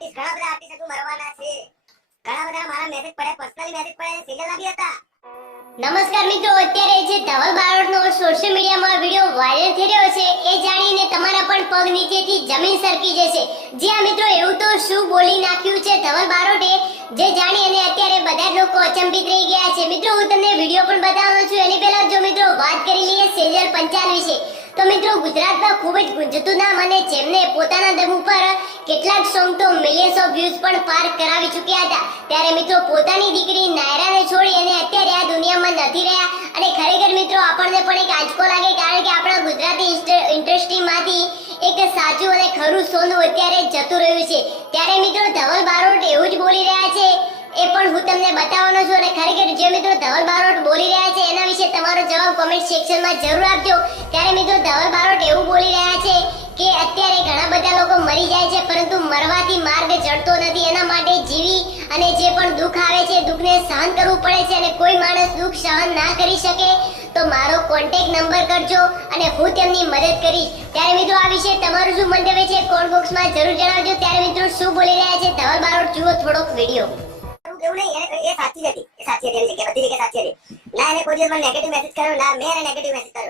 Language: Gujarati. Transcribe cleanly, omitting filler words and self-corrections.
ઘણા બધા આર્ટિસ્ટ હજુ મરવાના છે. ઘણા બધા મારા મેસેજ પડ્યા, પર્સનલી મેસેજ પડ્યા, સિરિયલ બી હતા. નમસ્કાર મિત્રો, અત્યારે જે ધવલ બારોટનો સોશિયલ મીડિયામાં વિડિયો વાયરલ થઈ રહ્યો છે એ જાણીને તમારા પણ પગ નીચેથી જમીન સરકી જશે. જી હા મિત્રો, એવું તો શું બોલી નાખ્યું છે ધવલ બારોટે, જે જાણી અને અત્યારે બધા જ લોકો અચંબિત રહી ગયા છે. મિત્રો હું તમને વિડિયો પણ બતાવવાનો છું. એની પહેલા જો મિત્રો વાત કરી લઈએ સેજલ પંચાલ વિશે. તો મિત્રો ગુજરાતમાં ખૂબ જ ગુંજતું નામ અને જેમને પોતાના દમ ઉપર કેટલાક સોંગ તો મિલિયન્સ ઓફ વ્યૂઝ પણ પાર કરાવી ચૂક્યા હતા, ત્યારે મિત્રો પોતાની દીકરી નાયરાને છોડી અને અત્યારે આ દુનિયામાં નથી રહ્યા. અને ખરેખર મિત્રો આપણને પણ એક આંચકો લાગે, કારણ કે આપણા ગુજરાતી ઇન્ડસ્ટ્રીમાંથી એક સાચું અને ખરું સોનું અત્યારે જતું રહ્યું છે. ત્યારે મિત્રો ધવલ બારોટ એવું જ બોલી રહ્યા છે, એ પણ હું તમને બતાવવાનો છું. અને ખરેખર જે મિત્રો ધવલ બારોટ બોલી રહ્યા છે એના વિશે તમારો જવાબ કમેન્ટ સેક્શનમાં જરૂર આપજો. ત્યારે મિત્રો ધવલ બારોટ એવું બોલી રહ્યા છે કે અત્યારે ઘણા બધા લોકો મરી જાય છે, પરંતુ મરવાથી માર્ગ જડતો નથી. એના માટે જીવી અને જે પણ દુઃખ આવે છે દુઃખને સહન કરવું પડે છે, અને કોઈ માણસ દુઃખ સહન ના કરી શકે તો મારો કોન્ટેક્ટ નંબર કરજો અને હું તેમની મદદ કરીશ. ત્યારે મિત્રો આ વિશે તમારું શું મંતવ્ય છે કોમેન્ટ બોક્સમાં જરૂર જણાવજો. ત્યારે મિત્રો શું બોલી રહ્યા છે ધવલ બારોટ, જુઓ થોડોક વિડિયો. એવું નહીં, એ સાચી હતી, એ સાચી હતી, એની જગ્યાએ બધી જગ્યાએ સાચી હતી. ના એને કોઈ દિવસ મને નેગેટિવ મેસેજ કર્યો, ના મેં એને નેગેટિવ મેસેજ કર્યો.